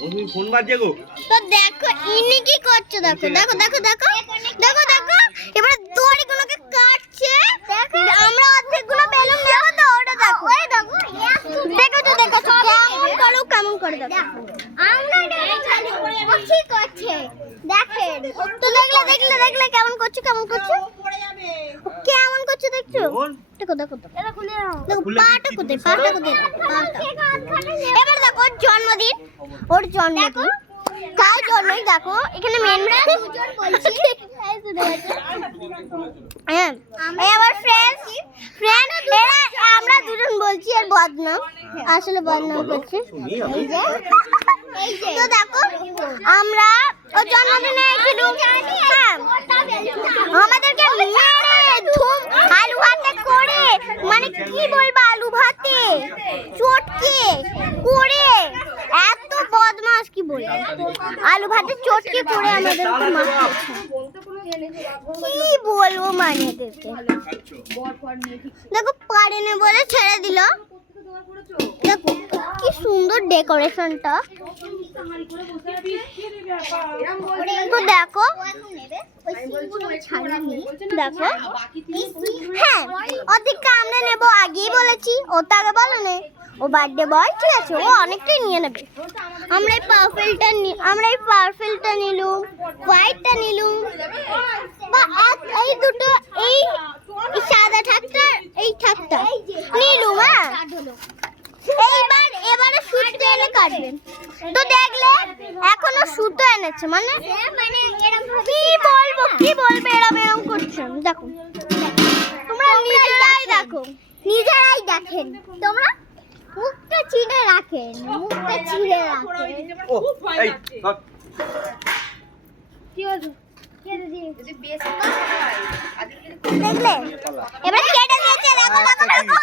তুমি ফোন বাজে গো। তো দেখো ইনি কি করছে, দেখো দেখো দেখো দেখো দেখো দেখো এবারে দড়ি গুলোকে কাটছে। আমরা অর্ধেক গুলো বেলুন দেব তো ওটা দেখো। ওই দেখো দেখো তো দেখো কেমন করে দেখো। আমরা এটা ঠিক করছে দেখেন তো দেখলে দেখলে দেখলে কেমন করছে কেমন করছে কেমন করছে দেখছো। দেখো দেখো এটা খুলে নাও। দেখো পাটা কোথায় পাটা কোথায় পাটা। এবার দেখো জন্মদিন ওর জন্মদিন তাই জন্যই দেখো এখানে মেন বলছি হ্যাঁ এবার ফ্রেন্ড আমরা দুজন বলছি আর বদনাম আসলে বদনাম করছে। তো দেখো আমরা ও জন্মদিনে এসেছিলাম হ্যাঁ আমাদেরকে মেরে ধুম আলু ভাতে করে মানে কি বলবো আলু ভাতে চটকে করে এত বদমাশ কি বলবো আলু ভাতে চটকে করে আমাদেরকে মারছে কি বলবো মানে এদেরকে। দেখো পারেনি বলে ছেড়ে দিল। দেখো কি সুন্দর ডেকোরেশনটা। তো দেখো দেখো হ্যাঁ অর্ধেক আমরা নেবো আগেই বলেছি ও তো আগে বলো না ও বার্থডে বয় ঠিক আছে ও অনেকটাই নিয়ে নেবে। আমরা এই পার্পেলটা নিলুম হোয়াইটটা নিলুম বা এই দুটো এই সাদা ঠাকটা এই ঠাকটা নিলুম হ্যাঁ এবারে সুতো এনে কাটবেন। তো দেখলে এখনো সুতো এনেছে মানে কি বলবো এরম করছেন। দেখো তোমরা নিজেরাই দেখো নিজেরাই দেখেন তোমরা মুখটা ছিঁড়ে রাখেন মুখটা ছিঁড়ে রাখেন। এই কি হলো দেখলে এবার কেটে দিয়েছে দেখো দেখো দেখো